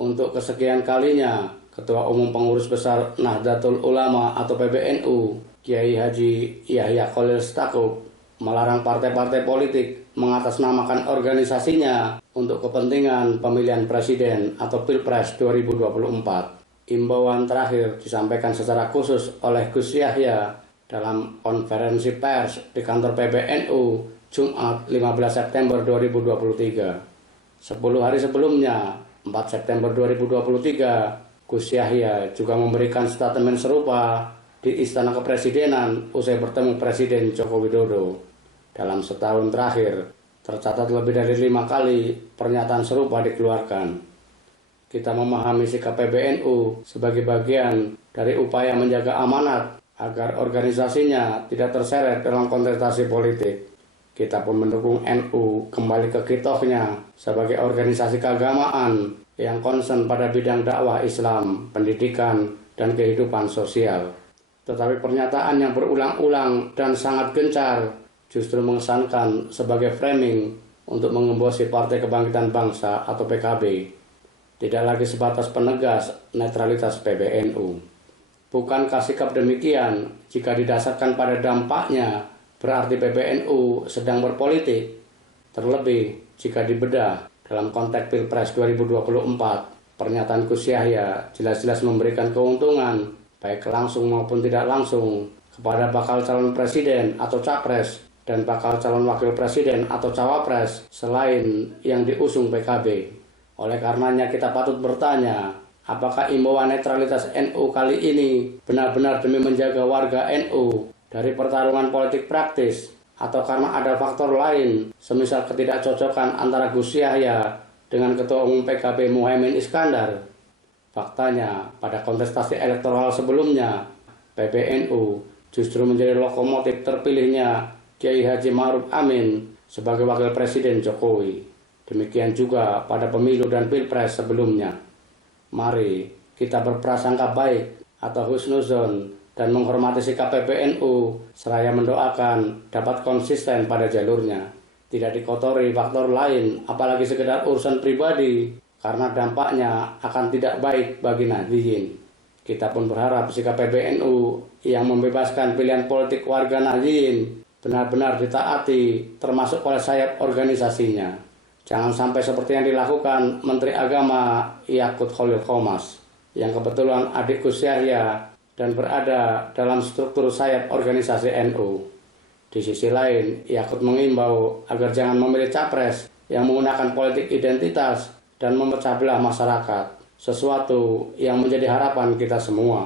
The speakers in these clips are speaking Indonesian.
Untuk kesekian kalinya, Ketua Umum Pengurus Besar Nahdlatul Ulama atau PBNU, Kiai Haji Yahya Khalil Stakuf, melarang partai-partai politik mengatasnamakan organisasinya untuk kepentingan pemilihan presiden atau Pilpres 2024. Imbauan terakhir disampaikan secara khusus oleh Gus Yahya dalam konferensi pers di kantor PBNU Jumat 15 September 2023. 10 hari sebelumnya, 4 September 2023, Gus Yahya juga memberikan statement serupa di Istana Kepresidenan usai bertemu Presiden Joko Widodo. Dalam setahun terakhir, tercatat lebih dari 5 kali pernyataan serupa dikeluarkan. Kita memahami sikap PBNU sebagai bagian dari upaya menjaga amanat agar organisasinya tidak terseret dalam kontestasi politik. Kita pun mendukung NU kembali ke kitohnya sebagai organisasi keagamaan yang konsen pada bidang dakwah Islam, pendidikan, dan kehidupan sosial. Tetapi pernyataan yang berulang-ulang dan sangat gencar justru mengesankan sebagai framing untuk mengembosi Partai Kebangkitan Bangsa atau PKB. Tidak lagi sebatas penegas netralitas PBNU. Bukankah sikap demikian jika didasarkan pada dampaknya berarti PBNU sedang berpolitik? Terlebih jika dibedah dalam konteks Pilpres 2024, pernyataan Gus Yahya jelas-jelas memberikan keuntungan baik langsung maupun tidak langsung kepada bakal calon presiden atau capres dan bakal calon wakil presiden atau cawapres selain yang diusung PKB. Oleh karenanya kita patut bertanya, apakah imbauan netralitas NU kali ini benar-benar demi menjaga warga NU dari pertarungan politik praktis, atau karena ada faktor lain semisal ketidakcocokan antara Gus Yahya dengan Ketua Umum PKB Muhaimin Iskandar? Faktanya, pada kontestasi elektoral sebelumnya, PBNU justru menjadi lokomotif terpilihnya Kiai Haji Ma'ruf Amin sebagai wakil presiden Jokowi. Demikian juga pada pemilu dan pilpres sebelumnya. Mari kita berprasangka baik atau husnuzon dan menghormati sikap PBNU seraya mendoakan dapat konsisten pada jalurnya. Tidak dikotori faktor lain apalagi sekedar urusan pribadi karena dampaknya akan tidak baik bagi Nahdliyin. Kita pun berharap sikap PBNU yang membebaskan pilihan politik warga Nahdliyin benar-benar ditaati termasuk oleh sayap organisasinya. Jangan sampai seperti yang dilakukan Menteri Agama Yakut Khalil Qomas yang kebetulan adik Gus Yahya dan berada dalam struktur sayap organisasi NU. Di sisi lain, Yakut mengimbau agar jangan memilih capres yang menggunakan politik identitas dan memecah belah masyarakat, sesuatu yang menjadi harapan kita semua.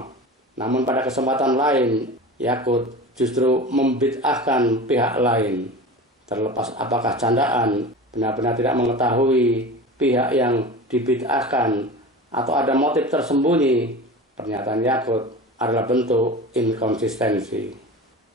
Namun pada kesempatan lain, Yakut justru membid'ahkan pihak lain. Terlepas apakah candaan, benar-benar tidak mengetahui pihak yang dibid'ahkan atau ada motif tersembunyi, pernyataan Yakut adalah bentuk inkonsistensi.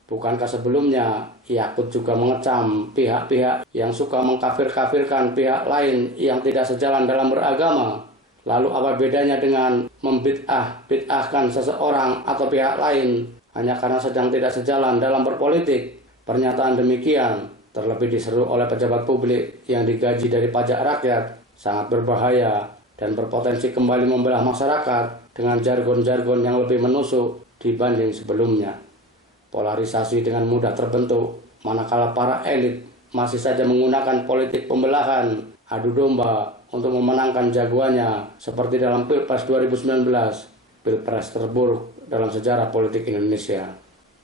Bukankah sebelumnya Yakut juga mengecam pihak-pihak yang suka mengkafir-kafirkan pihak lain yang tidak sejalan dalam beragama? Lalu apa bedanya dengan membid'ahkan seseorang atau pihak lain hanya karena sedang tidak sejalan dalam berpolitik? Pernyataan demikian, terlebih diseru oleh pejabat publik yang digaji dari pajak rakyat, sangat berbahaya dan berpotensi kembali membelah masyarakat dengan jargon-jargon yang lebih menusuk dibanding sebelumnya. Polarisasi dengan mudah terbentuk, manakala para elit masih saja menggunakan politik pembelahan, adu domba untuk memenangkan jagoannya seperti dalam Pilpres 2019, Pilpres terburuk dalam sejarah politik Indonesia.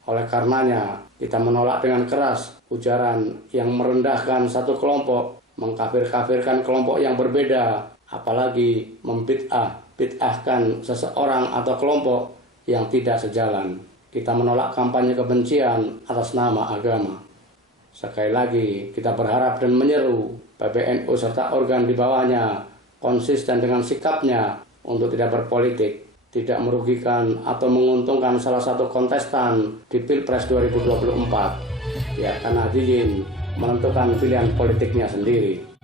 Oleh karenanya, kita menolak dengan keras ujaran yang merendahkan satu kelompok, mengkafir-kafirkan kelompok yang berbeda, apalagi membid'ahkan seseorang atau kelompok yang tidak sejalan. Kita menolak kampanye kebencian atas nama agama. Sekali lagi, kita berharap dan menyeru PBNU serta organ di bawahnya konsisten dengan sikapnya untuk tidak berpolitik, tidak merugikan atau menguntungkan salah satu kontestan di Pilpres 2024. Biarkan Nahdliyin menentukan pilihan politiknya sendiri.